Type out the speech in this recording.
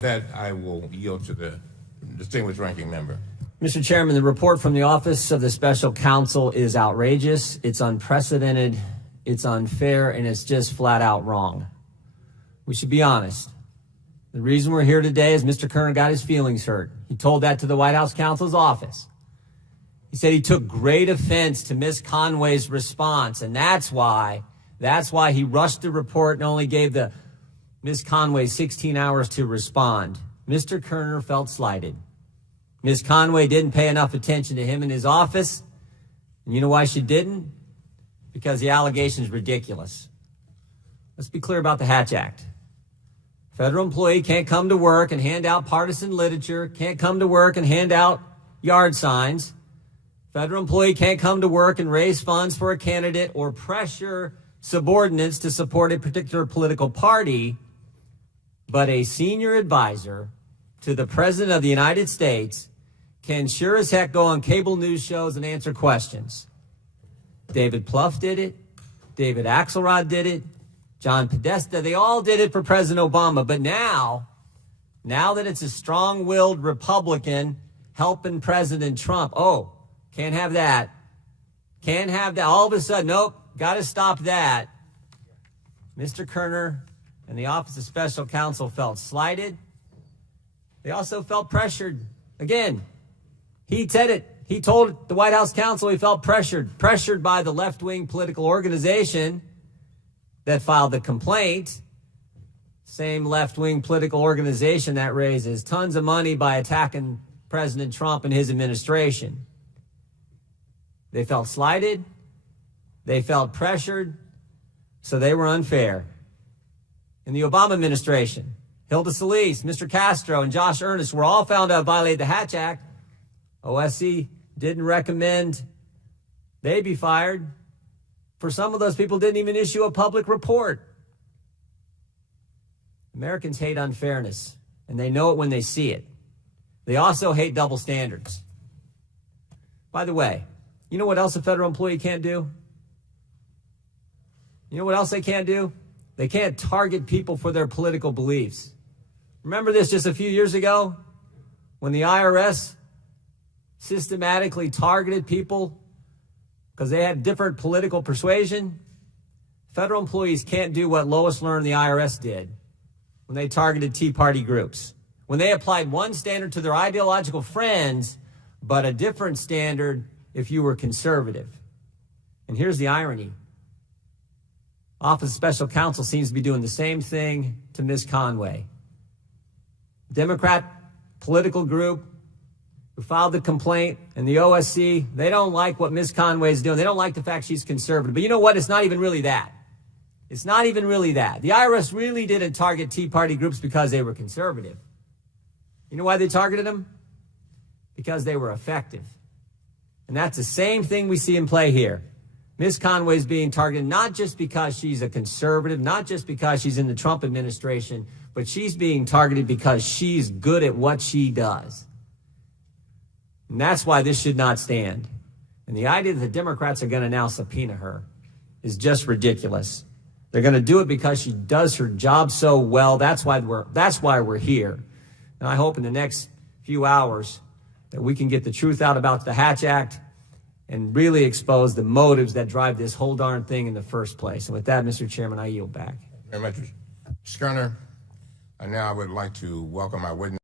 That I will yield to the distinguished ranking member. Mr. Chairman, the report from the Office of the Special Counsel is outrageous, it's unprecedented, it's unfair, and it's just flat out wrong. We should be honest. The reason we're here today is Mr. Kerner got his feelings hurt. He told that to the White House counsel's office. He said he took great offense to Ms. Conway's response, and that's why he rushed the report and only gave the Ms. Conway 16 hours to respond. Mr. Kerner felt slighted. Ms. Conway didn't pay enough attention to him in his office. And you know why she didn't? Because the allegation is ridiculous. Let's be clear about the Hatch Act. Federal employee can't come to work and hand out partisan literature, can't come to work and hand out yard signs. Federal employee can't come to work and raise funds for a candidate or pressure subordinates to support a particular political party. But a senior advisor to the President of the United States can sure as heck go on cable news shows and answer questions. David Plouffe did it. David Axelrod did it. John Podesta, they all did it for President Obama. But now that it's a strong-willed Republican helping President Trump, can't have that. Can't have that. All of a sudden, nope, got to stop that. Mr. Kerner and the Office of Special Counsel felt slighted. They also felt pressured. Again, he said it. He told the White House counsel he felt pressured by the left-wing political organization that filed the complaint. Same left-wing political organization that raises tons of money by attacking President Trump and his administration. They felt slighted. They felt pressured. So they were unfair. In the Obama administration, Hilda Solis, Mr. Castro, and Josh Earnest were all found to have violated the Hatch Act. OSC didn't recommend they be fired. For some of those people, didn't even issue a public report. Americans hate unfairness, and they know it when they see it. They also hate double standards. By the way, you know what else a federal employee can't do? You know what else they can't do? They can't target people for their political beliefs. Remember this just a few years ago when the IRS systematically targeted people because they had different political persuasion? Federal employees can't do what Lois Lerner and the IRS did when they targeted Tea Party groups. When they applied one standard to their ideological friends, but a different standard if you were conservative. And here's the irony. Office of Special Counsel seems to be doing the same thing to Ms. Conway. Democrat political group who filed the complaint and the OSC, they don't like what Ms. Conway is doing. They don't like the fact she's conservative. But you know what? It's not even really that. It's not even really that. The IRS really didn't target Tea Party groups because they were conservative. You know why they targeted them? Because they were effective. And that's the same thing we see in play here. Ms. Conway is being targeted not just because she's a conservative, not just because she's in the Trump administration, but she's being targeted because she's good at what she does. And that's why this should not stand. And the idea that the Democrats are going to now subpoena her is just ridiculous. They're going to do it because she does her job so well. That's why we're here. And I hope in the next few hours that we can get the truth out about the Hatch Act and really expose the motives that drive this whole darn thing in the first place. And with that, Mr. Chairman, I yield back. Very much, Mr. Kerner. And now I would like to welcome our witness.